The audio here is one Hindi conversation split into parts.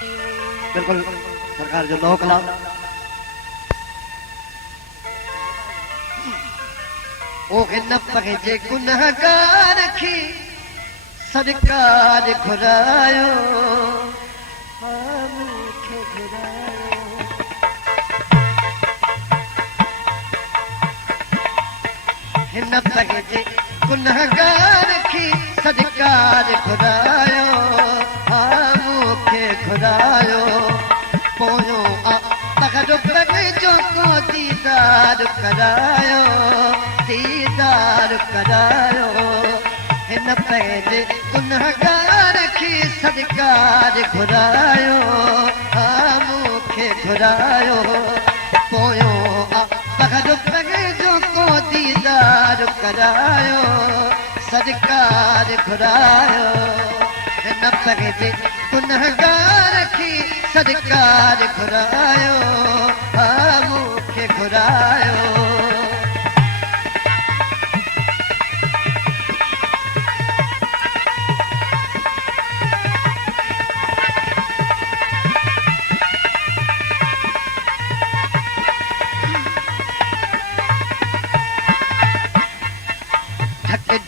बिल्कुल सरकार जो लोक कला ओके न पगे गुनहगार की सरकार घुरायो मूंखे घुरायो हिन पगे गुनहगार की सरकार घुरायो मूंखे घुरायो पोयो पगड़ पग जो को दीदार करायो दीदार करायो हिन पहले गुनहगार की सरकार घुरायो मूंखे घुरायो पोयो पगड़ पग जो को दीदार करायो सरकार घुरायो हिन पहले गुनहगार की सरकार घुरायो मूंखे घुरायो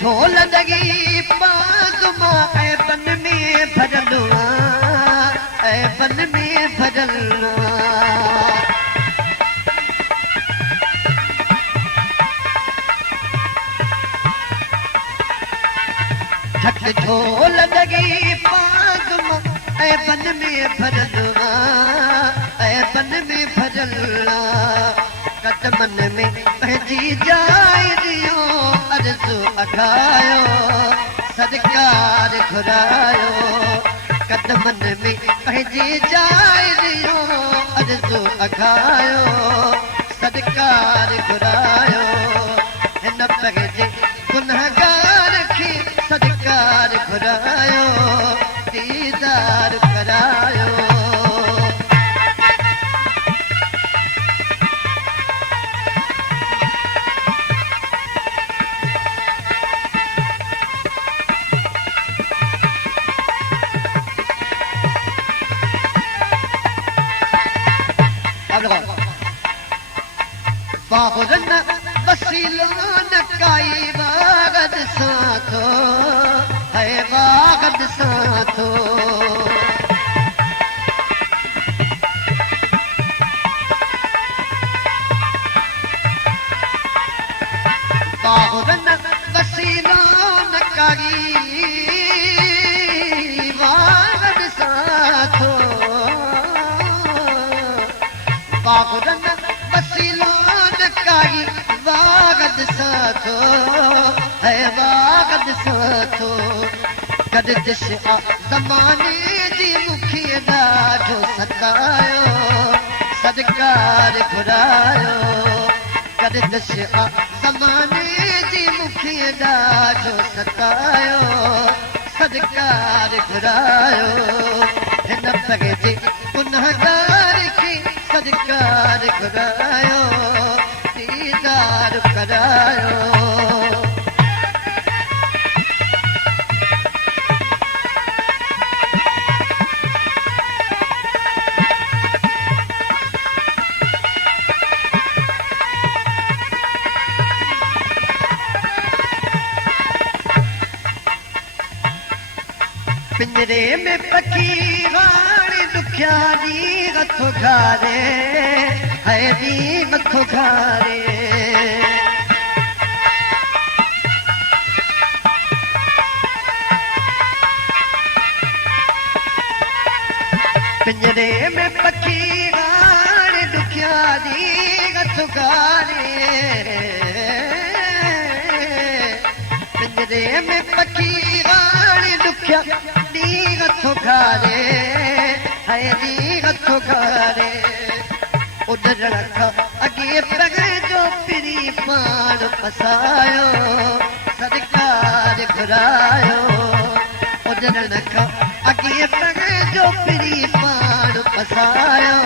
ढोल लगी पादुमा बन में भरलुआ बन में भरलुआ झट ढोल लगी पादुमा बन में भरलुआ बन में भरलुआ कदमन में पहजी जाए दियो अर्ज़ु अघायो सरकार घुरायो कदमन में पहजी जाए दियो अर्ज़ु अघायो सरकार घुरायो हिन पगे गुनहगार की सरकार घुरायो दीदार करायो बाहुरन वसीलो न काई वागद साथो है वागद साथो बाहुरन वसीलो न काई वागद साथो बाहुरन वसीलो वागद साथो है वागद साथो गर्दिश ज़माने जी मुखी ॾाढो सतायो सरकार घुरायो गर्दिश ज़माने जी मुखी ॾाढो सतायो सरकार घुरायो हिन पगे गुनहगार की सरकार घुरायो दीदार करायो पिंजरे में पखी वाणी दुखिया दी हथो घारे है दी हथो घारे पिंजरे में पखी वाणी दुखिया दी हथो घारे पिंजरे में पखी वाणी दुखिया दी हथो घारे है दी हथो घारे उधर रखा अगे पग जो पिरी पान फसायो सरकार घुरायो उधर रखा अगे पग जो पिरी पान फसायो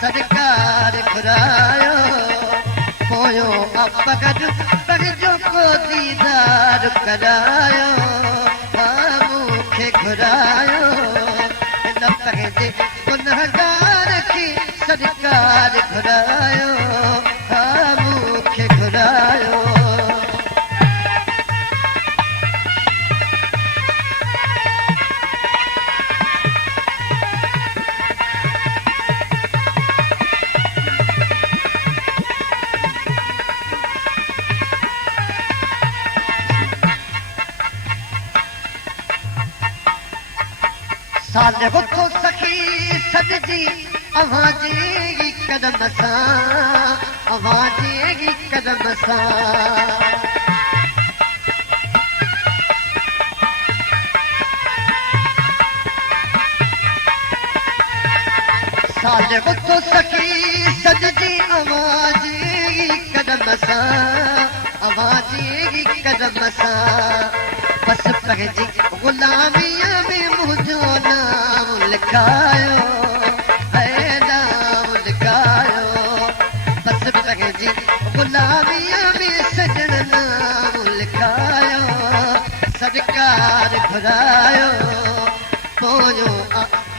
सरकार घुरायो पोयो पग जो को दीदार करायो मूंखे घुरायो हिन पगे घुरायो हा मूंखे घुरायो साले वक़्तो सखी सजजी अवाजी कदम सां अवाजी कदम सां साले वक़्तो सखी सजजी अवाजी कदम सां अवाजी कदम सां बस पंहिंजी ग़ुलामीअ में मुंहिंजो नाम लिखायो है नाम लिखायो बस पंहिंजी ग़ुलामीअ में सजण नाम लिखायो सरकार घुरायो पोयो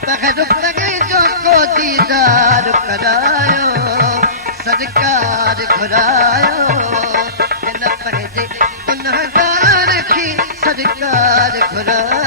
बग़ैर पंहिंजो को दीदार करायो सरकार घुरायो हिन पंहिंजे गुनहगार खे सरकार घुरायो